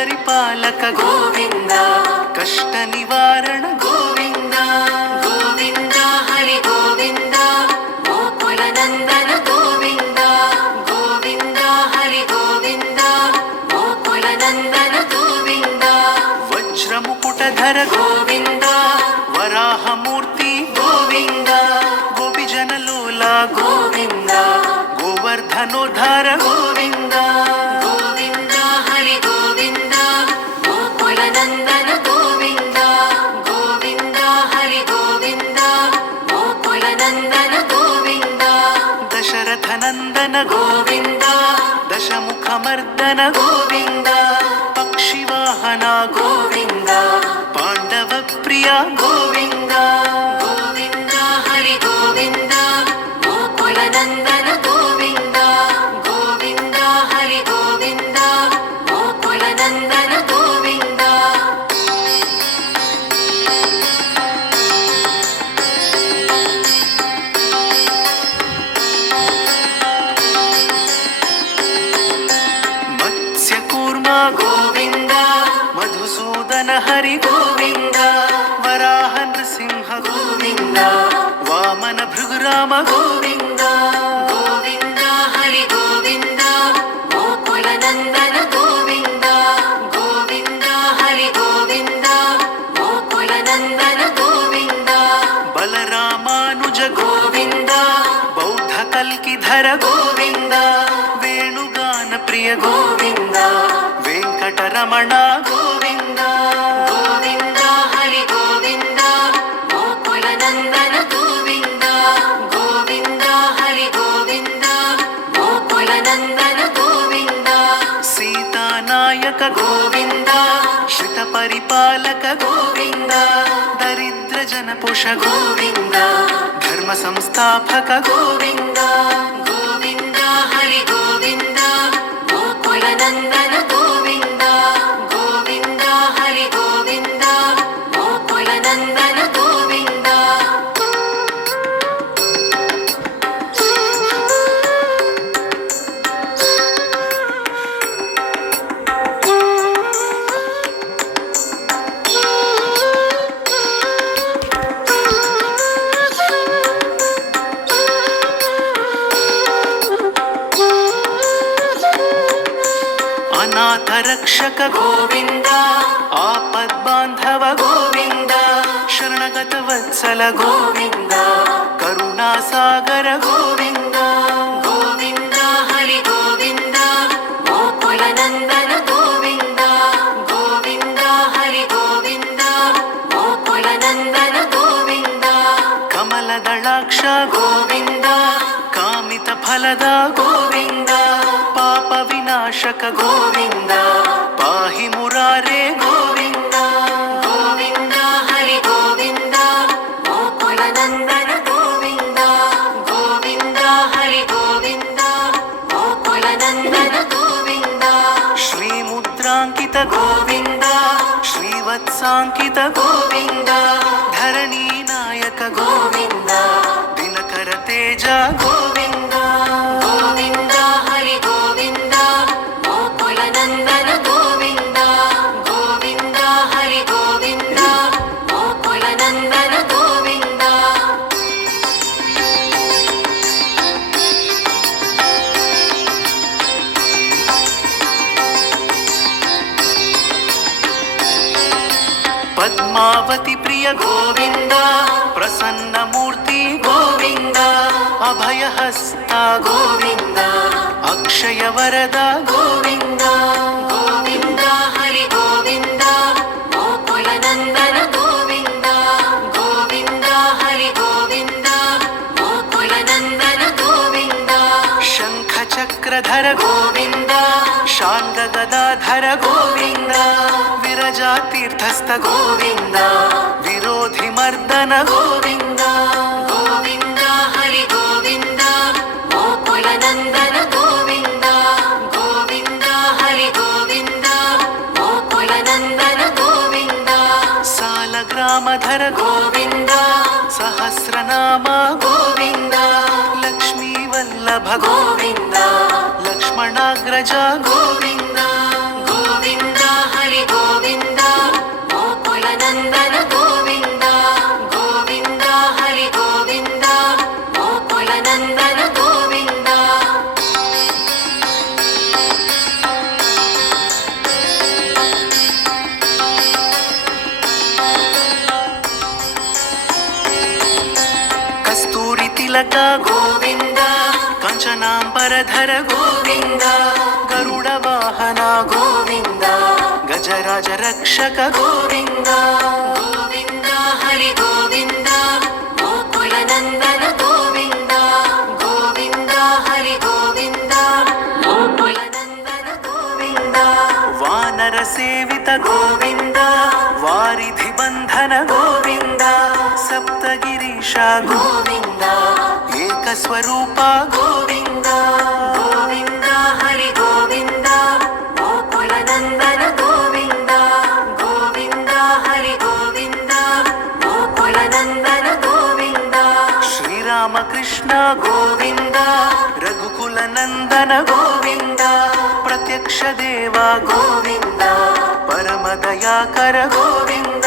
పరిపాలక గోవింద, కష్ట నివారణ గోవింద గోవింద హరి గోవింద, గోకుల నందన గోవింద గోవింద హరి గోవింద, గోకుల నందన గోవింద, వజ్రముకుటధర గోవింద, వరాహమూర్తి గోవింద, గోపిజనలోల గోవింద, గోవర్ధనోద్ధార గోవింద గోవింద హరి గోవింద, గోకుల నందన గోవింద గోవింద హరి గోవింద, గోకుల నందన గోవింద, దశరథ నందన గోవింద, దశముఖమర్దన గోవింద, పక్షివాహన గోవింద, పాండవ ప్రియ గోవింద గోవింద హరి గోవింద, గోకుల నందన గోవింద గోవింద హరి గోవింద, గోకుల నందన గోవింద. మత్స్యకూర్మ గోవింద, మధుసూదన హరి గోవింద, వరాహ నృసింహ గోవింద, వామన భృగురామ గోవింద గోవింద హరి గోవింద, గోకుల నందన గోవింద గోవింద హరి గోవింద, గోకుల నందన గోవింద, బలరామానుజ గోవింద, బౌద్ధ కల్కిధర గోవింద, వేణుగాన ప్రియ గోవింద, వెంకటరమణ గోవింద గోవింద హరి గోవింద, గోకుల నందన గోవింద గోవింద హరి గోవింద, గోకుల నందన గోవింద, సీతానాయక గోవింద, శ్రిత పరిపాలక గోవింద, దరిద్ర జనపుష గోవింద, ధర్మ సంస్థాపక గోవింద గోవింద హరి గోవింద, గోకుల నందన గోవింద గోవింద హరి గోవింద, గోకుల నందన గోవింద. అనాథ రక్షక గోవింద, ఆపద్బాంధవ గోవింద, శరణగత వత్సల గోవింద, కరుణాసాగర గోవింద గోవింద హరి గోవింద, గోకుల నందన గోవింద గోవింద హరి గోవింద, గోకుల నందన గోవింద, కమలదళాక్ష గోవింద, కామిత ఫలద గోవింద, పాప వినాశక గోవింద, పాహి మురారే గోవింద గోవింద హరి గోవింద, గోకుల నందన గోవింద గోవింద హరి గోవింద, గోకుల నందన గోవింద, శ్రీముద్రాంకిత గోవింద, శ్రీవత్సాంకిత గోవింద, ధరణీ నాయక గోవింద, దినకర తేజ గోవింద గోవింద హరి గోవింద, గోకుల నందన గోవింద గోవింద హరి గోవింద, గోకుల నందన గోవింద. పద్మావతి ప్రియ గోవింద, ప్రసన్నమూర్తి గోవింద, అభయహస్త గోవింద, అక్షయ వరద గోవింద గోవింద హరి గోవింద, గోకుల నందన గోవింద గోవింద హరి గోవింద, గోకుల నందన గోవింద, శంఖ చక్రధర గోవింద, శాంగ గదాధర గోవింద, విరజా తీర్థస్థ గోవింద, విరోధి మర్దన గోవింద గోవింద హరి గోవింద, గోకుల నందన గోవింద గోవింద హరి గోవింద, గోకుల నందన గోవింద, సాలగ్రామధర గోవింద, సహస్రనామ గోవింద, లక్ష్మీ వల్లభ గోవింద, లక్ష్మణాగ్రజ గోవింద గోవింద कीर्तक गोविन्द काञ्चनाम्बरधर गोविन्द गरुड वाहन गोविन्द गजराज रक्षक गोविन्द गोविन्द हरि गोविन्द गोकुल नन्दन गोविन्द गोविन्द हरि गोविन्द गोकुल नन्दन गोविन्द वानर सेवित गोविन्द वारिधि बन्धन गोविन्द सप्तगिरीश गोविन्द एकस्वरूप गोविन्द गोविन्द हरि गोविन्द गोकुल नन्दन गोविन्द गोविन्द हरि गोविन्द गोकुल नन्दन गोविन्द श्रीराम कृष्ण गोविन्द रघुकुल नन्दन गोविन्द प्रत्यक्ष देव गोविन्द परम दयाकर गोविन्द